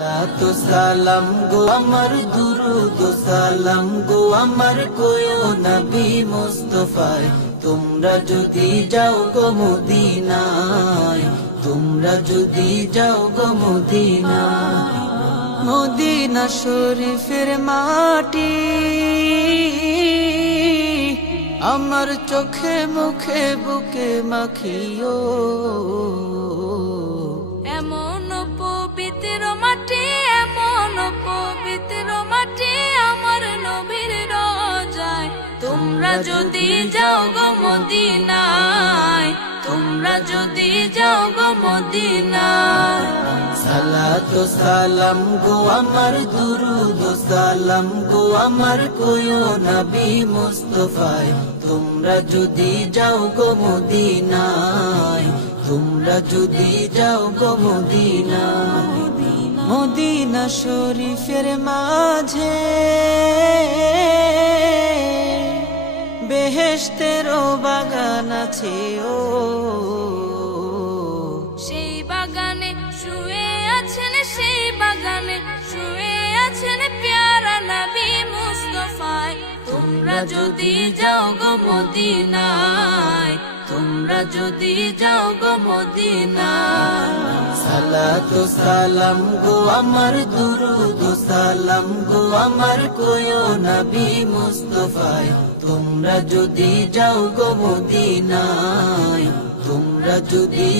সালাতু সালাম গো আমার দুরুদ সালাম গো আমার কোয়ো নবী মুস্তাফায় তোমরা যদি যাও গো মদিনায় তোমরা যদি যাও গো মদিনায় মদিনা শরীফের মাটি আমার চোখে মুখে বুকে মাখিও এমন পবিত্র মাটি এমন পবিত্র মাটি আমার নবীর রোজায় তোমরা যদি যাও গো মদিনায় তোমরা যদি যাও গো মদিনায় সালাতু সালাম গো আমার দুরুদ সালাম গো আমার কোয়ো নবী মুস্তাফায় তোমরা যদি যাও গো মদিনায় তোমরা যদি যাও গো মদিনায় মদিনা শরীফের মাঝে বেহেশতেরও বাগান আছে ও সেই বাগানে শুয়ে আছেন সেই বাগানে শুয়ে আছেন প্যারা নবী মুস্তাফায় তোমরা যদি যাও গো মদিনায় তোমরা যদি যাও গো মদিনায় সালাতু সালাম গো আমার দুরুদ সালাম গো আমার কোয়ো নবী মুস্তাফায় তোমরা যদি যাও গো মদিনায় তোমরা যদি